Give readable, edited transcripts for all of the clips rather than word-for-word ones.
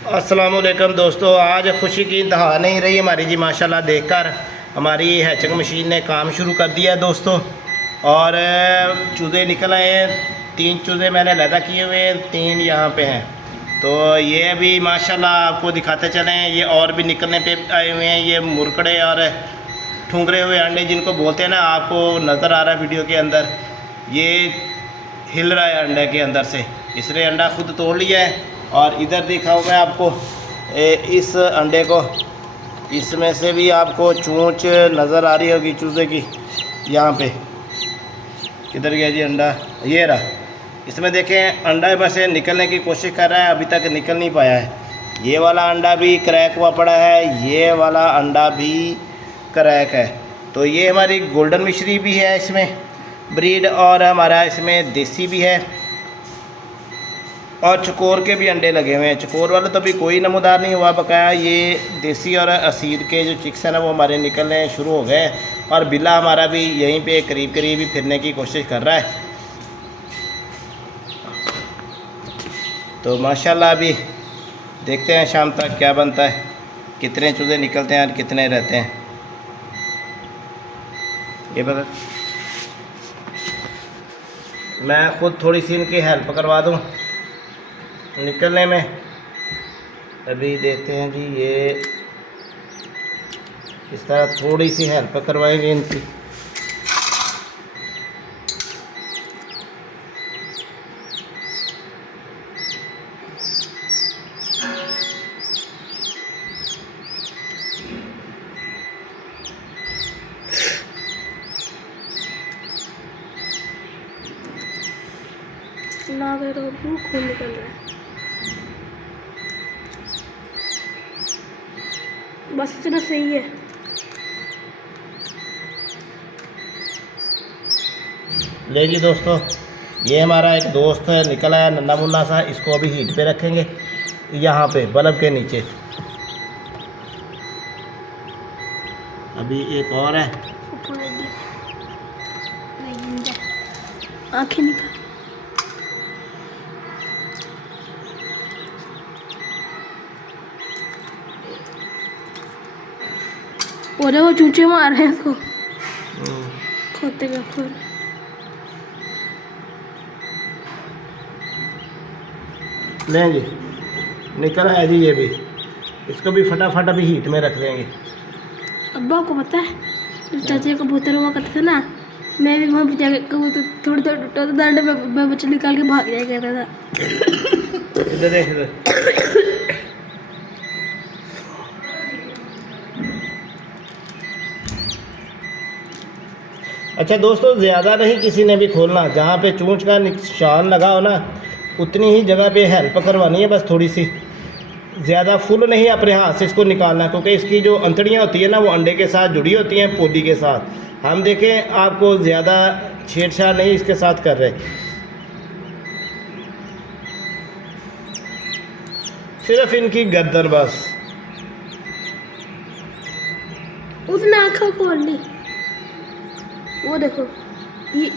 अस्सलामुअलैकुम दोस्तों, आज खुशी की इंतहा नहीं रही हमारी जी माशाल्लाह देखकर। हमारी हैचिंग मशीन ने काम शुरू कर दिया है दोस्तों, और चूज़े निकल आए हैं। 3 चूज़े मैंने लैदा किए हुए हैं, 3 यहाँ पे हैं। तो ये भी माशाल्लाह आपको दिखाते चलें, ये और भी निकलने पे आए हुए हैं। ये मुरकड़े और ठुंगरे हुए अंडे जिनको बोलते हैं ना, आपको नज़र आ रहा है वीडियो के अंदर, ये हिल रहा है अंडे के अंदर से। इसने अंडा खुद तोड़ लिया है। और इधर देखा हुआ है आपको इस अंडे को, इसमें से भी आपको चोंच नज़र आ रही होगी चूज़े की। यहाँ पे किधर गया जी अंडा? ये रहा। इसमें देखें अंडा में से निकलने की कोशिश कर रहा है, अभी तक निकल नहीं पाया है। ये वाला अंडा भी क्रैक हुआ पड़ा है, ये वाला अंडा भी क्रैक है। तो ये हमारी गोल्डन मिश्री भी है इसमें ब्रीड, और हमारा इसमें देसी भी है, और चकोर के भी अंडे लगे हुए हैं। चकोर वाले तो भी कोई नमूदार नहीं हुआ बकाया। ये देसी और असील के जो चिक्स हैं ना, वो हमारे निकलने शुरू हो गए। और बिल्ला हमारा भी यहीं पे करीब करीब ही फिरने की कोशिश कर रहा है। तो माशाल्लाह अभी देखते हैं शाम तक क्या बनता है, कितने चूज़े निकलते हैं और कितने रहते हैं। ये बता, मैं ख़ुद थोड़ी सी इनकी हेल्प करवा दूँ निकलने में। अभी देखते हैं जी, ये इस तरह थोड़ी सी हेल्प करवाएंगे इनकी। ना तो खून निकल रहा है, बस इतना सही है। ले जी दोस्तों, ये हमारा एक दोस्त है निकल आया नन्ना मुन्ना सा। इसको अभी हीट पे रखेंगे यहाँ पे बल्ब के नीचे। अभी एक और है, आँखें निकाल। और वो चूचे मार रहे हैं इसको, खोते का खोल। लें जी, निकल आया जी ये भी। इसको भी फटाफट अभी हीट में रख देंगे। अब्बा को पता है, चाचे कबूतर हुआ करते थे ना, मैं भी वहाँ पे जाकर कबूतर थोड़ी थोड़ी टूटा तो दांडे में बच्चे निकाल के भाग जाया करता था। इधर देख इधर। अच्छा दोस्तों, ज़्यादा नहीं किसी ने भी खोलना, जहाँ पे चोंच का निशान लगा हो ना, उतनी ही जगह पे हेल्प करवानी है बस थोड़ी सी। ज़्यादा फुल नहीं अपने हाथ से इसको निकालना, क्योंकि इसकी जो अंतड़ियाँ होती है ना, वो अंडे के साथ जुड़ी होती हैं पोदी के साथ। हम देखें आपको ज़्यादा छेड़छाड़ नहीं इसके साथ कर रहे, सिर्फ इनकी गर्दन बस। उसने आँखें खोल ली, वो देखो ये,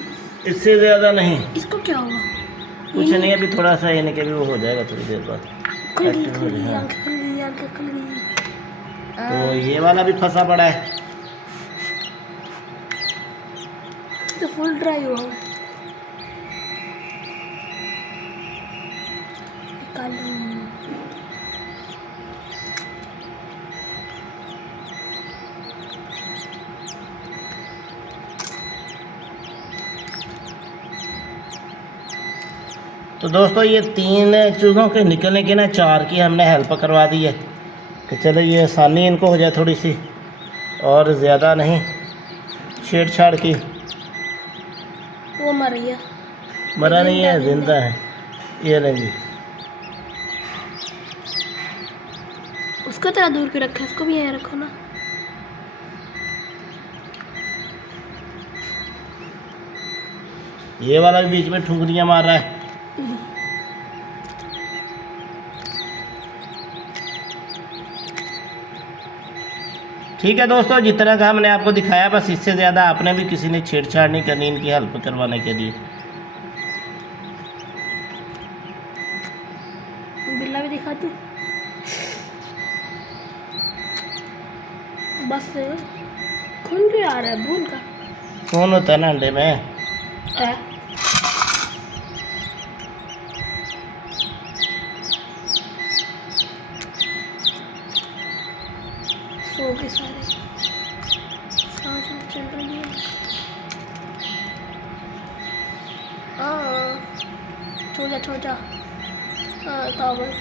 इससे ज़्यादा नहीं। इसको क्या हुआ? कुछ नहीं, अभी थोड़ा सा इनके भी वो हो जाएगा थोड़ी देर बाद। खुल गई, एक्टिव हो खुल गई, जाएगा। आँखें खुल गई, आँखें खुल गई। तो ये वाला भी फंसा पड़ा है। तो फुल ड्राई हुआ है। निकालो। तो दोस्तों, ये 3 चूज़ों के निकलने की ना 4 की हमने हेल्प करवा दी है कि चलो ये आसानी इनको हो जाए थोड़ी सी, और ज़्यादा नहीं छेड़छाड़ की। वो मर गया, मरा नहीं है, जिंदा है। ये लें जी। उसको तरह दूर के रखा है, इसको भी यहीं रखो ना। ये वाला भी बीच में ठुकरियाँ मार रहा है। ठीक है दोस्तों, जितना का हमने आपको दिखाया, बस इससे ज़्यादा आपने भी किसी ने छेड़छाड़ नहीं करनी इनकी हेल्प करवाने के लिए। बिल्ला भी दिखा दूँ। बस खून क्यों आ रहा है भून का? कौन होता है ना अंडे में? है सो गए सारे, सांस में चल रही है। छोड़ जा ताबत।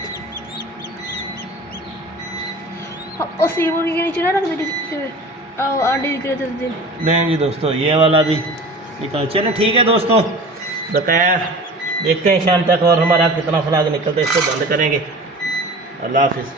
और सीमोनी के नीचे ना रख दे, अंडे दिख रहे थे उस दिन। नहीं जी दोस्तों, ये वाला भी निकल। चलो ठीक है दोस्तों, बताया देखते हैं शाम तक और हमारा कितना फ्लाग निकलता है, इसको बंद करेंगे। अल्लाह हाफिज़।